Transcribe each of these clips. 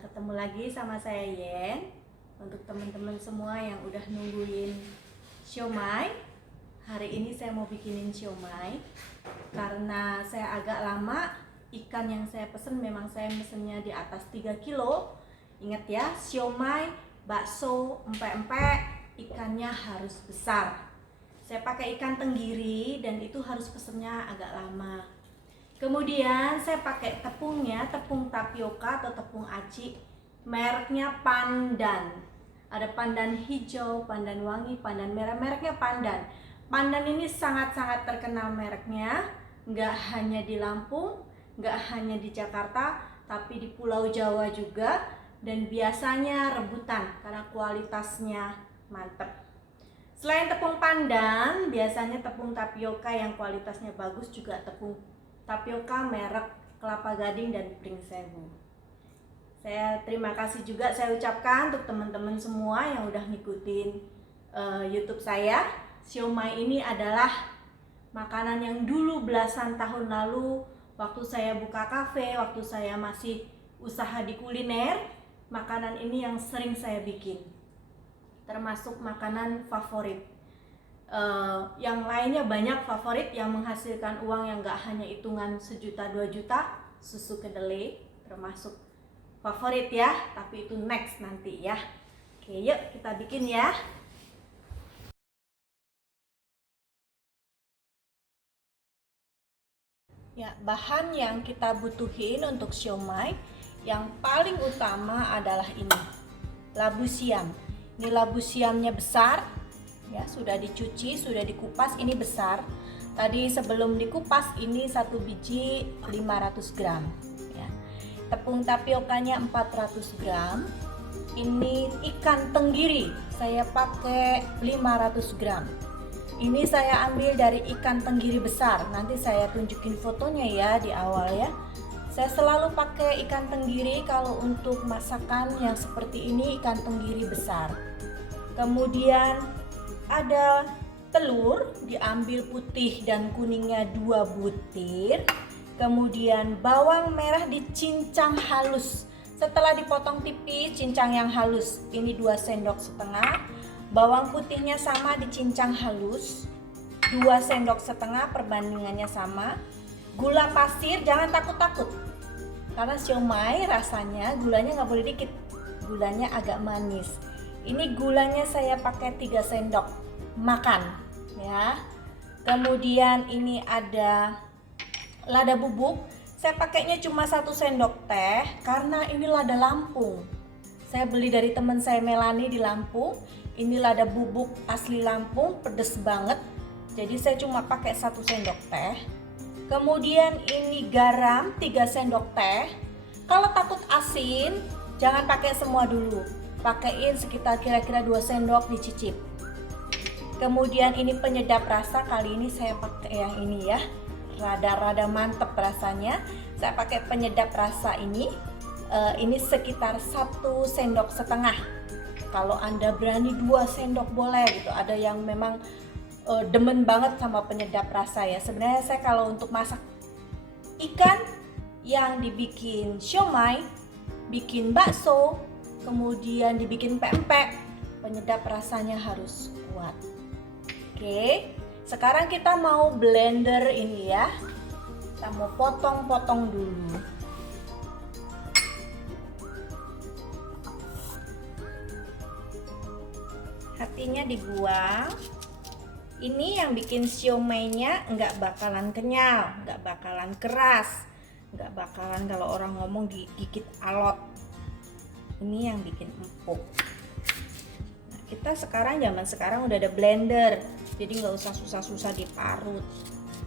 Ketemu lagi sama saya Yen. Untuk teman-teman semua yang udah nungguin siomay, hari ini saya mau bikinin siomay. Karena saya agak lama, ikan yang saya pesen memang saya mesennya di atas 3 kilo. Ingat ya, siomay, bakso, empek-empek, ikannya harus besar. Saya pakai ikan tenggiri dan itu harus pesennya agak lama. Kemudian saya pakai tepungnya, tepung tapioka atau tepung aci, mereknya Pandan. Ada pandan hijau, pandan wangi, pandan merah, mereknya Pandan. Pandan ini sangat-sangat terkenal mereknya, nggak hanya di Lampung, nggak hanya di Jakarta, tapi di Pulau Jawa juga, dan biasanya rebutan karena kualitasnya mantep. Selain tepung pandan, biasanya tepung tapioka yang kualitasnya bagus juga tepung tapioka merek Kelapa Gading dan Pringsewu. Saya terima kasih juga saya ucapkan untuk teman-teman semua yang udah ngikutin YouTube saya. Siomay ini adalah makanan yang dulu belasan tahun lalu waktu saya buka kafe, waktu saya masih usaha di kuliner, makanan ini yang sering saya bikin. Termasuk makanan favorit. Yang lainnya banyak favorit yang menghasilkan uang yang gak hanya hitungan 1 juta 2 juta. Susu kedelai termasuk favorit ya, tapi itu next nanti ya. Oke, yuk kita bikin ya. Ya, bahan yang kita butuhin untuk siomay yang paling utama adalah ini, labu siam. Ini labu siamnya besar ya, sudah dicuci, sudah dikupas, ini besar. Tadi sebelum dikupas ini 1 biji 500 gram ya. Tepung tapiokanya 400 gram. Ini ikan tenggiri saya pakai 500 gram. Ini saya ambil dari ikan tenggiri besar, nanti saya tunjukin fotonya ya di awal ya. Saya selalu pakai ikan tenggiri kalau untuk masakan yang seperti ini, ikan tenggiri besar. Kemudian ada telur, diambil putih dan kuningnya 2 butir. Kemudian bawang merah dicincang halus. Setelah dipotong tipis, cincang yang halus. Ini 2 sendok setengah. Bawang putihnya sama dicincang halus. 2 sendok setengah, perbandingannya sama. Gula pasir, jangan takut-takut. Karena siomay rasanya gulanya nggak boleh dikit. Gulanya agak manis. Ini gulanya saya pakai 3 sendok makan ya. Kemudian ini ada lada bubuk, saya pakainya cuma 1 sendok teh karena ini lada Lampung. Saya beli dari teman saya Melani di Lampung. Ini lada bubuk asli Lampung, pedes banget. Jadi saya cuma pakai 1 sendok teh. Kemudian ini garam 3 sendok teh. Kalau takut asin, jangan pakai semua dulu. Pakaiin sekitar kira-kira 2 sendok dicicip. Kemudian ini penyedap rasa, kali ini saya pakai yang ini ya. Rada-rada mantep rasanya. Saya pakai penyedap rasa ini. Ini sekitar 1 sendok setengah. Kalau Anda berani 2 sendok boleh gitu. Ada yang memang demen banget sama penyedap rasa ya. Sebenarnya saya kalau untuk masak ikan yang dibikin siomay, bikin bakso, kemudian dibikin pempek, penyedap rasanya harus kuat. Oke, sekarang kita mau blender ini ya. Kita mau potong-potong dulu. Hatinya dibuang. Ini yang bikin siomaynya nggak bakalan kenyal, nggak bakalan keras, nggak bakalan kalau orang ngomong dikit alot. Ini yang bikin empuk. Nah, kita zaman sekarang udah ada blender, jadi nggak usah susah-susah diparut.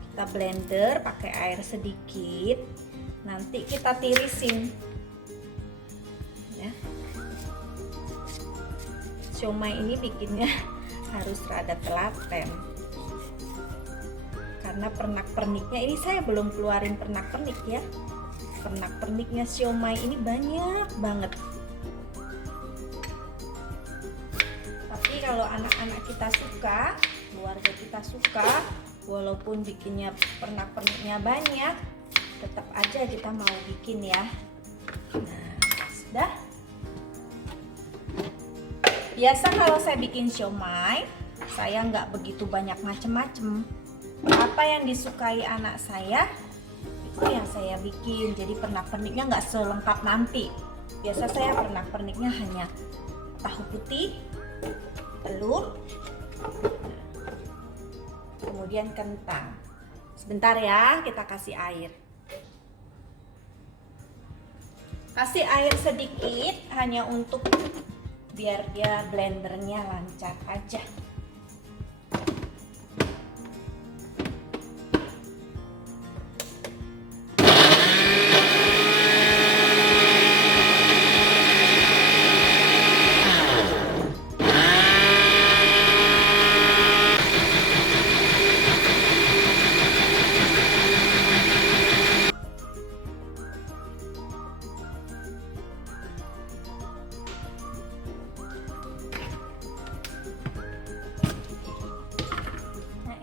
Kita blender pakai air sedikit, nanti kita tirisin. Ya. Siomay ini bikinnya harus rada telaten karena pernak-perniknya ini saya belum keluarin pernak-pernik ya. Pernak-perniknya siomay ini banyak banget. Tapi kalau anak-anak kita suka, keluarga kita suka, walaupun bikinnya pernak-perniknya banyak, tetap aja kita mau bikin ya. Nah, sudah. Biasa kalau saya bikin siomay, saya nggak begitu banyak macem-macem. Apa yang disukai anak saya, itu yang saya bikin. Jadi pernak-perniknya nggak selengkap nanti. Biasa saya pernak-perniknya hanya tahu putih, telur, kemudian kentang. Sebentar ya, kita kasih air. Kasih air sedikit hanya untuk biar dia blendernya lancar aja.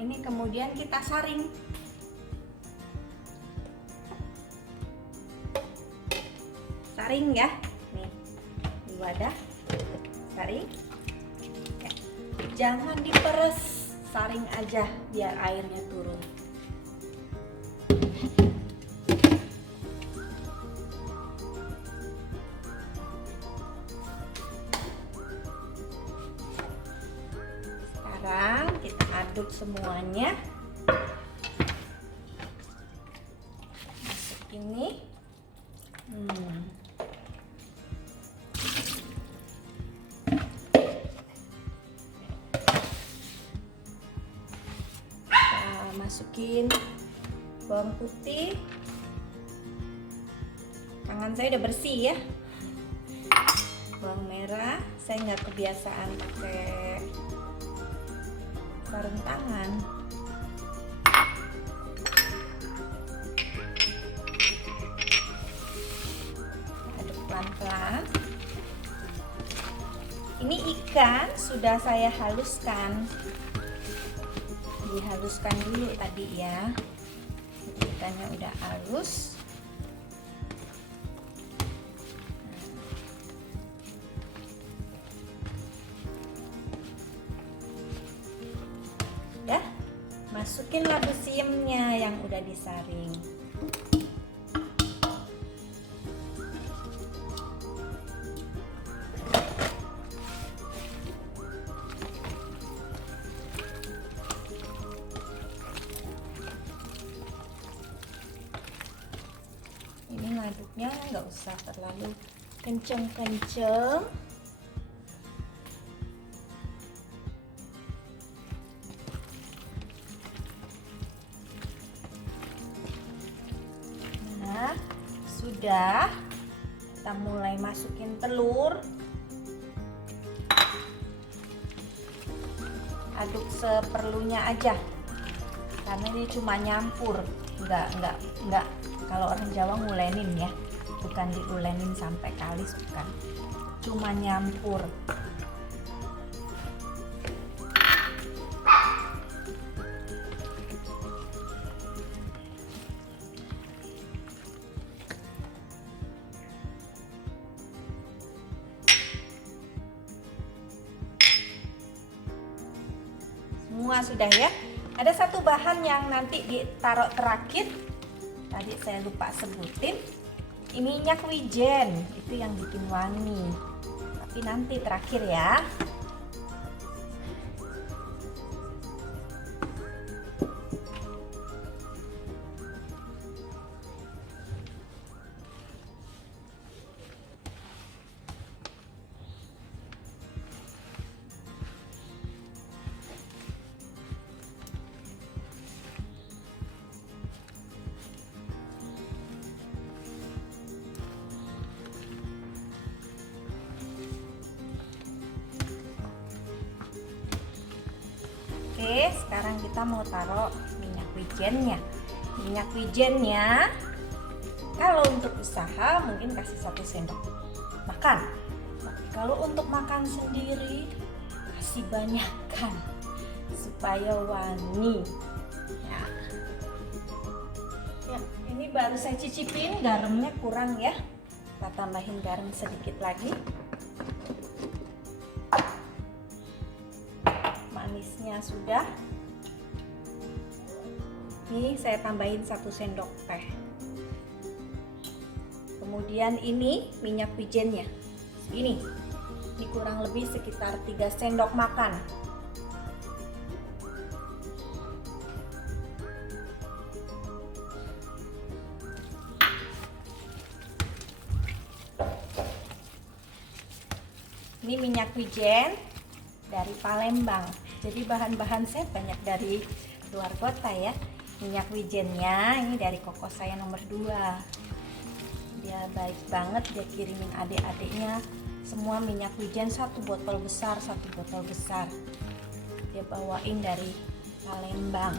Ini kemudian kita saring. Saring ya. Nih, di wadah. Saring. Ya. Jangan diperes, saring aja biar airnya turun. Sekarang kita aduk semuanya. Masuk ini. Kita masukin bawang putih. Tangan saya udah bersih ya. Bawang merah, saya nggak kebiasaan pakai sarung tangan. Aduk pelan-pelan. Ini ikan sudah saya haluskan. Dihaluskan dulu tadi ya. Ikannya udah halus. Ya, masukin labu siamnya yang udah disaring. Ini ngaduknya nggak usah terlalu kenceng-kenceng. Nah, sudah. Kita mulai masukin telur. Aduk seperlunya aja. Karena ini cuma nyampur, enggak kalau orang Jawa ngulenin ya, bukan diulenin sampai kalis, bukan, cuma nyampur. Semua sudah ya. Ada satu bahan yang nanti ditaruh terakhir. Tadi saya lupa sebutin. Ini minyak wijen, itu yang bikin wangi. Tapi nanti terakhir ya. Oke, sekarang kita mau taruh minyak wijennya. Minyak wijennya, kalau untuk usaha mungkin kasih 1 sendok makan. Tapi kalau untuk makan sendiri, kasih banyakkan supaya wangi. Ya. Ya, ini baru saya cicipin, garamnya kurang ya. Kita tambahin garam sedikit lagi. manisnya sudah. Ini saya tambahin 1 sendok teh. Kemudian ini minyak wijennya segini. Ini kurang lebih sekitar 3 sendok makan. Ini minyak wijen dari Palembang. Jadi bahan-bahan saya banyak dari luar kota ya. Minyak wijennya ini dari koko saya nomor 2. Dia baik banget, dia kirimin adik-adiknya semua minyak wijen 1 botol besar, 1 botol besar. Dia bawain dari Palembang.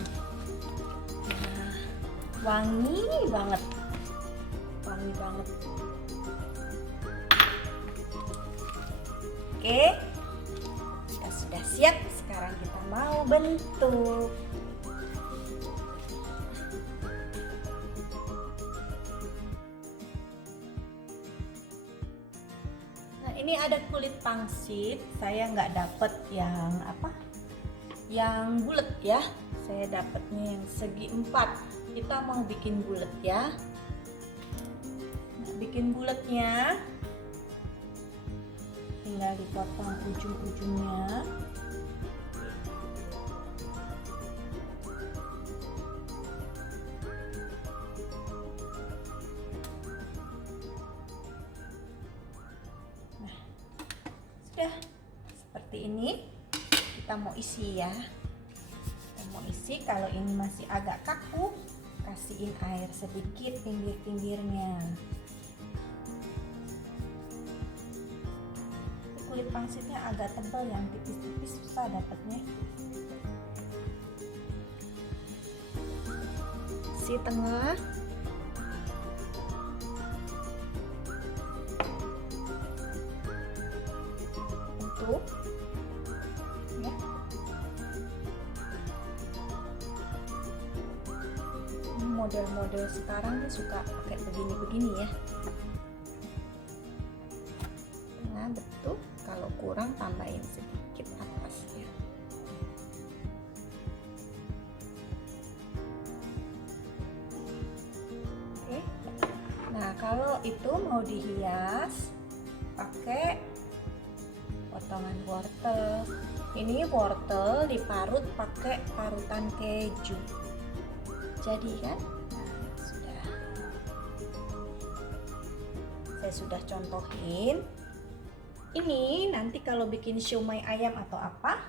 Nah, wangi banget. Wangi banget. Oke, kita sudah siap. Sekarang kita mau bentuk. Nah, ini ada kulit pangsit. Saya nggak dapet yang yang bulat ya. Saya dapatnya yang segi 4. Kita mau bikin bulat ya. Nah, bikin bulatnya tinggal dipotong ujung-ujungnya. Nah, sudah seperti ini. Kita mau isi ya. Kita mau isi. Kalau ini masih agak kaku, kasihin air sedikit pinggir-pinggirnya. Kulit pangsitnya agak tebal, yang tipis-tipis susah dapatnya. Isi tengah. Bentuk ya. Model-model sekarang nih suka pakai begini-begini ya. Tengah bentuk. Kalau kurang tambahin sedikit atasnya. Oke. Nah, kalau itu mau dihias pakai potongan wortel. Ini wortel diparut pakai parutan keju. Jadi kan? Nah, sudah. Saya sudah contohin. Ini nanti kalau bikin siomay ayam atau apa,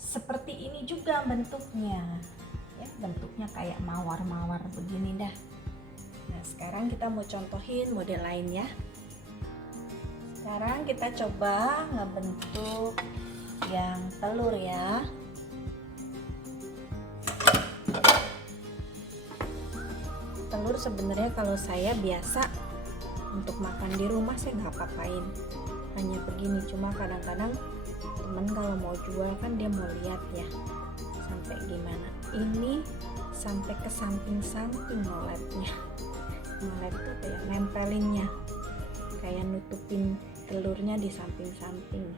seperti ini juga bentuknya. Ya, bentuknya kayak mawar-mawar begini dah. Nah, sekarang kita mau contohin model lain ya. Sekarang kita coba ngebentuk yang telur ya. Telur sebenarnya kalau saya biasa untuk makan di rumah saya nggak apa-apain. Hanya begini, cuma kadang-kadang temen kalau mau jual kan dia mau lihat ya sampai gimana. Ini sampai ke samping-samping ngoletnya. Ngolet itu kayak nempelinnya, kayak nutupin telurnya di samping-samping.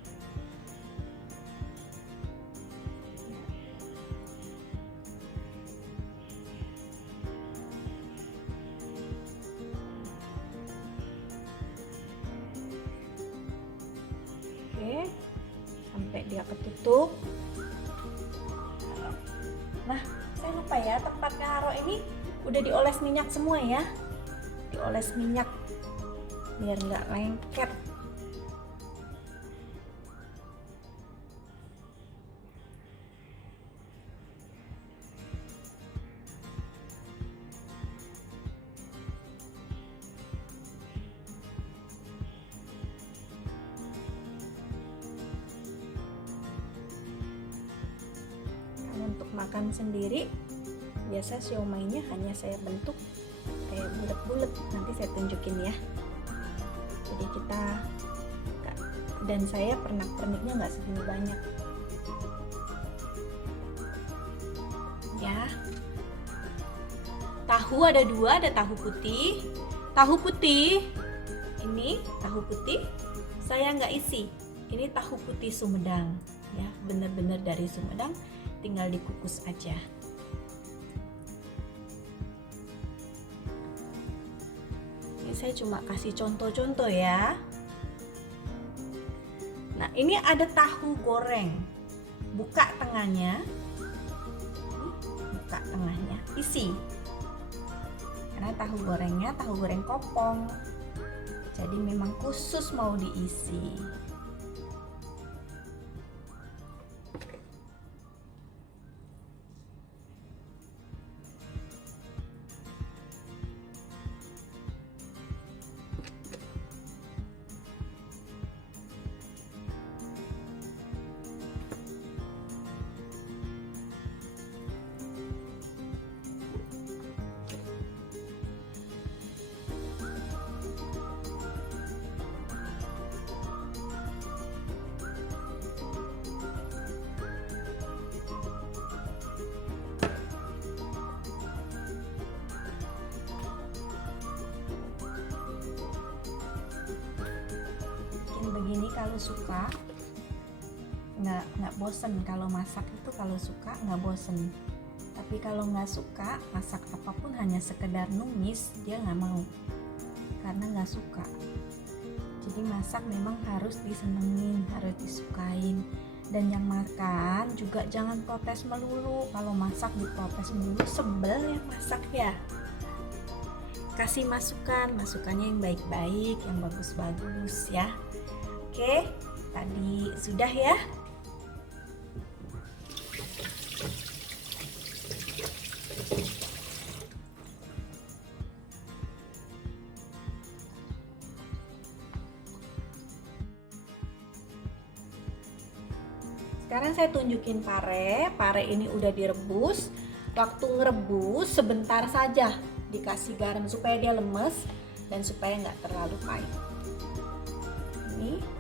Oke, sampai dia ketutup. Nah, saya lupa ya, tempat naruh ini udah dioles minyak semua ya. Dioles minyak biar nggak lengket. Untuk makan sendiri biasa siomaynya hanya saya bentuk kayak bulat-bulat, nanti saya tunjukin ya. Jadi kita, dan saya pernak-perniknya nggak segini banyak ya. Tahu ada 2, ada tahu putih. Tahu putih ini tahu putih saya nggak isi, ini tahu putih Sumedang. ya, benar-benar dari Sumedang, tinggal dikukus aja. Ini saya cuma kasih contoh-contoh ya. Nah, ini ada tahu goreng. Buka tengahnya. Buka tengahnya, isi. Karena tahu gorengnya tahu goreng kopong. Jadi memang khusus mau diisi. Begini kalau suka, nggak bosen. Kalau masak itu kalau suka nggak bosen, tapi kalau nggak suka masak apapun hanya sekedar numis, dia nggak mau karena nggak suka. Jadi masak memang harus disenengin, harus disukain. Dan yang makan juga jangan protes melulu. Kalau masak diprotes melulu, sebel yang masak ya. Kasih masukannya yang baik-baik, yang bagus-bagus ya. Oke, tadi sudah ya. Sekarang saya tunjukin pare. Pare ini udah direbus. Waktu ngerebus sebentar saja, dikasih garam supaya dia lemes dan supaya nggak terlalu pahit. Ini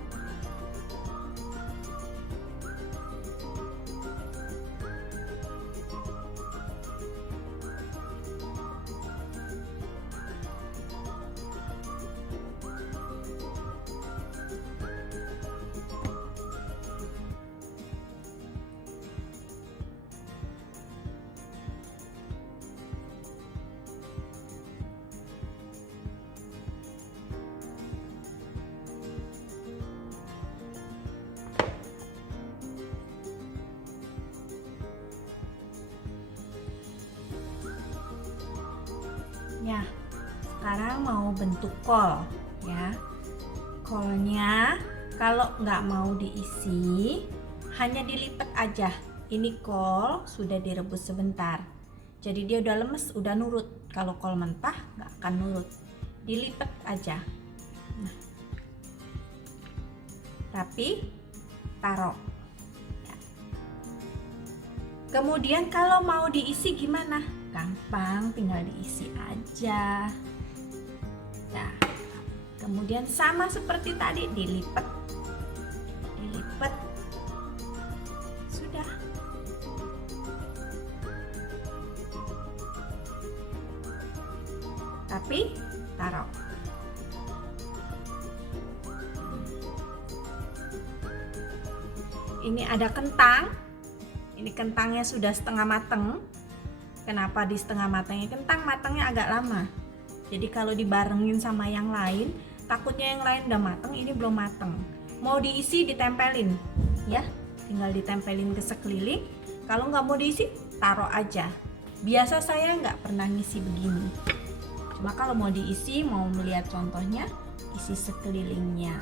ya, sekarang mau bentuk kol ya. Kolnya kalau nggak mau diisi, hanya dilipat aja. Ini kol sudah direbus sebentar, jadi dia udah lemes, udah nurut. Kalau kol mentah nggak akan nurut, dilipat aja. Nah, tapi taruh ya. Kemudian kalau mau diisi gimana? Gampang, tinggal diisi aja. Nah, kemudian sama seperti tadi, dilipat, sudah. Tapi taruh. Ini ada kentang. Ini kentangnya sudah setengah mateng. Kenapa di setengah matangnya? Kentang matangnya agak lama. Jadi kalau dibarengin sama yang lain, takutnya yang lain udah mateng, ini belum mateng. Mau diisi ditempelin, ya, tinggal ditempelin ke sekeliling. Kalau nggak mau diisi, taruh aja. Biasa saya nggak pernah ngisi begini. Cuma kalau mau diisi, mau melihat contohnya, isi sekelilingnya.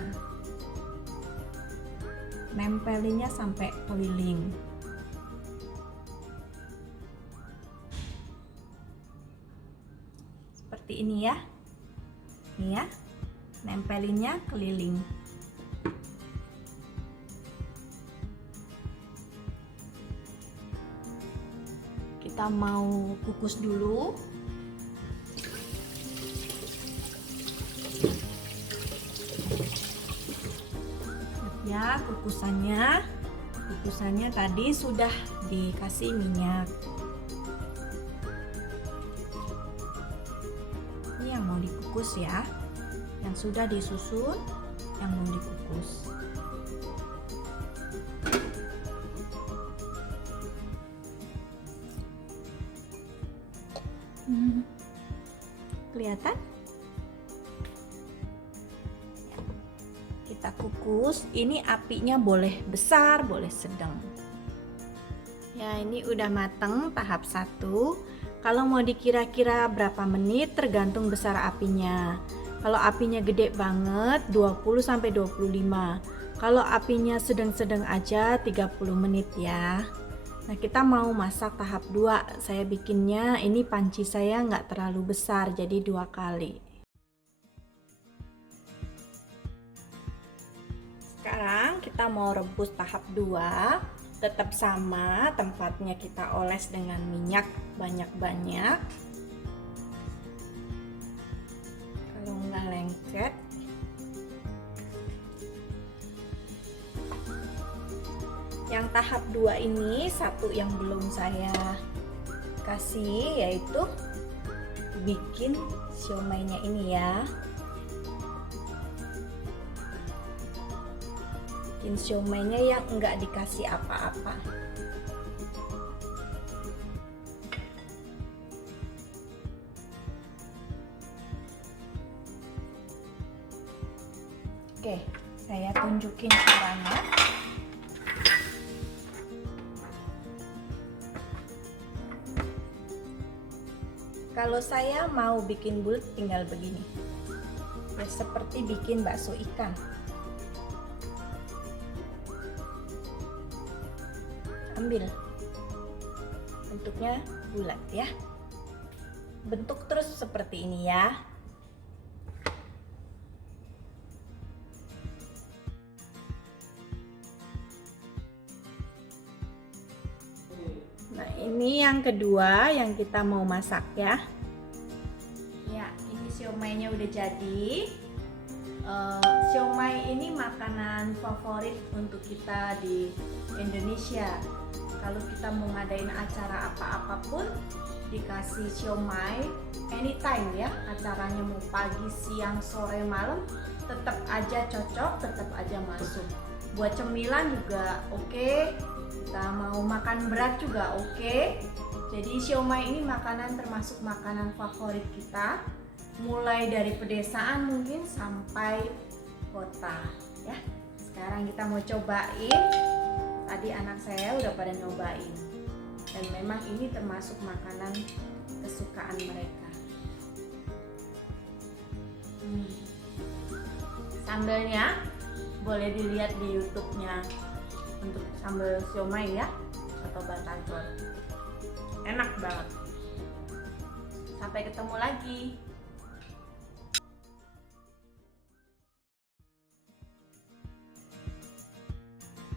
Nempelinnya sampai keliling. Seperti ini ya. Ini ya. Nempelinnya keliling. Kita mau kukus dulu. Ya, kukusannya tadi sudah dikasih minyak. Ini yang mau dikukus ya, yang sudah disusun, yang mau dikukus. kelihatan? Kita kukus. Ini apinya boleh besar, boleh sedang. Ya, ini udah mateng tahap 1. Kalau mau dikira-kira berapa menit tergantung besar apinya. Kalau apinya gede banget 20 sampai 25. Kalau apinya sedang-sedang aja 30 menit ya. Nah, kita mau masak tahap 2. Saya bikinnya, ini panci saya nggak terlalu besar, jadi 2 kali. Sekarang kita mau rebus tahap 2. Tetap sama, tempatnya kita oles dengan minyak banyak-banyak. Kalau nggak lengket. Yang tahap 2 ini satu yang belum saya kasih, yaitu bikin siomainya ini ya. Bikin siomainya yang enggak dikasih apa-apa. Oke, saya tunjukin caranya. Kalau saya mau bikin bulat tinggal begini. Ya, seperti bikin bakso ikan. Ambil. Bentuknya bulat ya. Bentuk terus seperti ini ya. Nah, ini yang kedua yang kita mau masak ya. Ya, ini siomainya udah jadi. Siomay ini makanan favorit untuk kita di Indonesia. Kalau kita mau ngadain acara apa-apapun, dikasih siomay anytime ya. Acaranya mau pagi, siang, sore, malam, tetap aja cocok, tetap aja masuk. Buat cemilan juga oke. Kita mau makan berat juga oke. Jadi siomay ini makanan termasuk makanan favorit kita, mulai dari pedesaan mungkin sampai kota ya. Sekarang kita mau cobain. Tadi anak saya udah pada nyobain, dan memang ini termasuk makanan kesukaan mereka. Sambelnya boleh dilihat di YouTube-nya untuk sambal siomay ya, atau batagor. Enak banget. Sampai ketemu lagi.